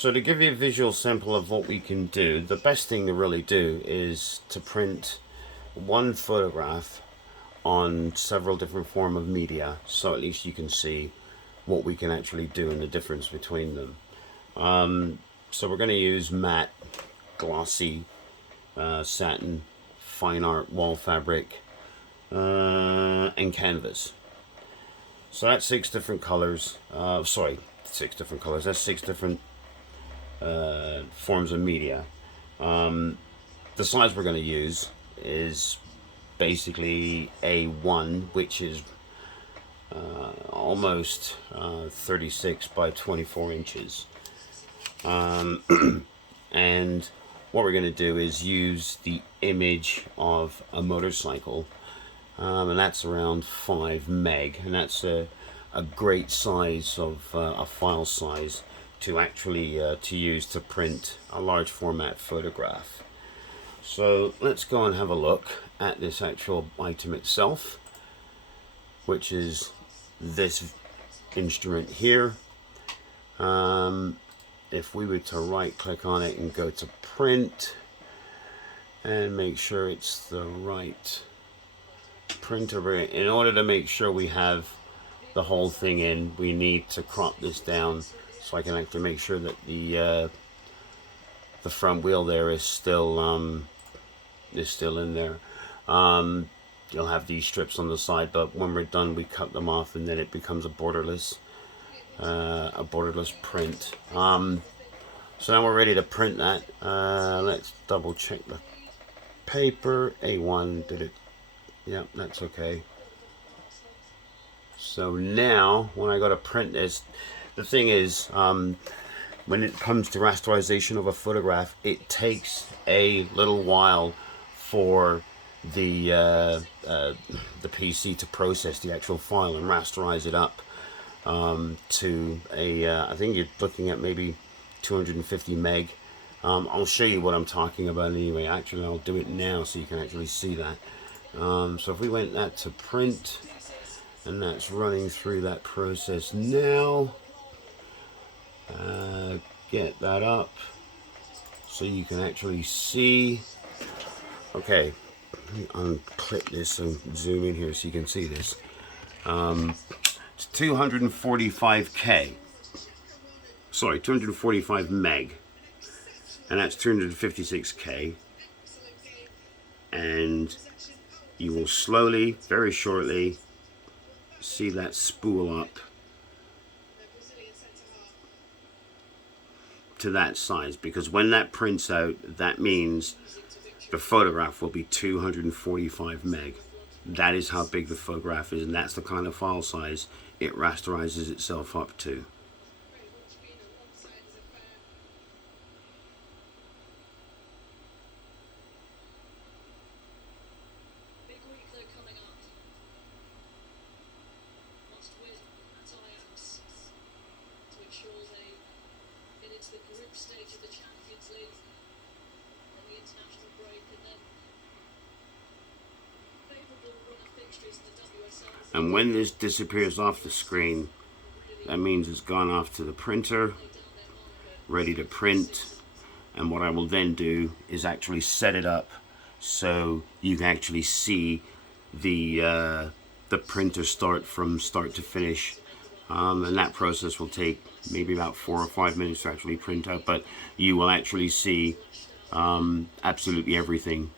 So to give you a visual sample of what we can do, the best thing to really do is to print one photograph on several different form of media, so at least you can see what we can actually do and the difference between them. So we're going to use matte, glossy, satin, fine art, wall fabric, and canvas. So that's 6 different colors. Sorry, 6 different colors. That's 6 different forms of media. The size we're going to use is basically A1, which is almost 36 by 24 inches. And what we're going to do is use the image of a motorcycle, and that's around 5 meg, and that's a great size of a file size to actually to use to print a large format photograph. So let's go and have a look at this actual item itself, which is this instrument here. If we were to right click on it and go to print and make sure it's the right printer, in order to make sure we have the whole thing in, we need to crop this down so I can actually make sure that the front wheel there is still in there. You'll have these strips on the side, but when we're done we cut them off and then it becomes a borderless print. So now we're ready to print that. Let's double check the paper. A1 did it. Yep, that's okay. So now when I go to print this, the thing is, when it comes to rasterization of a photograph, it takes a little while for the PC to process the actual file and rasterize it up to a I think you're looking at maybe 250 meg. I'll show you what I'm talking about anyway. Actually, I'll do it now so you can actually see that. So if we went that to print, and that's running through that process now. Get that up so you can actually see. Okay, unclip this and zoom in here so you can see this. It's 245K. Sorry, 245 meg. And that's 256K. And you will slowly, very shortly, see that spool up to that size, because when that prints out, that means the photograph will be 245 meg. That is how big the photograph is, and that's the kind of file size it rasterizes itself up to. And when this disappears off the screen, that means it's gone off to the printer, ready to print. And what I will then do is actually set it up so you can actually see the printer start from start to finish. And that process will take maybe about 4 or 5 minutes to actually print out, but you will actually see absolutely everything